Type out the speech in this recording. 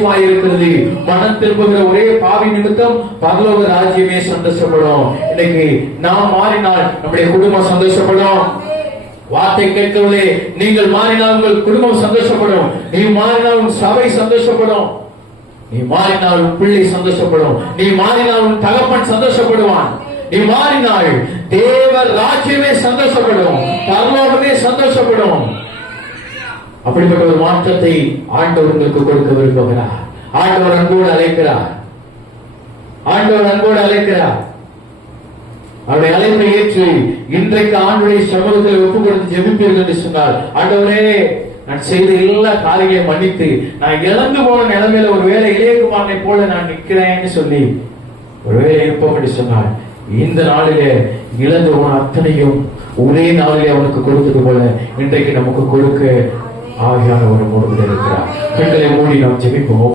இருக்கிறது. மனம் திரும்புகிற ஒரே பாவி நிமித்தம் பரலோக ராஜ்யமே சந்தோஷப்படும். இன்னைக்கு நாம் மாறினால் நம்முடைய குடும்பம் சந்தோஷப்படும். வார்த்தை கேட்கவில்லை, நீங்கள் மாறினால் உங்கள் குடும்பம் சந்தோஷப்படும். நீ மாறினால் உன் சபை சந்தோஷப்படும். நீ மாறினால் உன் பிள்ளை சந்தோஷப்படும். நீ மாறினால் உன் தகப்பன் சந்தோஷப்படுவான். நீ மாறினால் தேவ ராஜ்யமே சந்தோஷப்படும், பரலோகமே சந்தோஷப்படும். அப்படிப்பட்ட ஒரு மாற்றத்தை ஆண்டவர் உங்களுக்கு கொடுக்க விரும்புகிறார். ஆண்டவர் அன்போடு அழைக்கிறார். ஆண்டவர் அன்போடு அழைக்கிறார். அவருடைய அழைப்பை ஏற்று இன்றைக்கு ஆண்டுடைய சமூகத்தில் ஒப்பு கொடுத்து ஜெபிப்பீர்கள் என்று சொன்னார். ஆண்டவரே, நான் செய்த எல்லா காரியங்களையும் மன்னித்து நான் இழந்து போன நிலைமையில ஒரு வேலை இளையகுமாரனை போல நான் நிற்கிறேன்னு சொல்லி ஒரு வேலை இருப்போம் என்று சொன்னார். இந்த நாளிலே இழந்து போன அத்தனையும் ஒரே நாளிலே அவனுக்கு கொடுத்தது போல இன்றைக்கு நமக்கு கொடுக்க ஆகியான ஒரு மூடுதல் இருக்கிறார். பெண்களை மூடி நாம் ஜெபிப்போம்.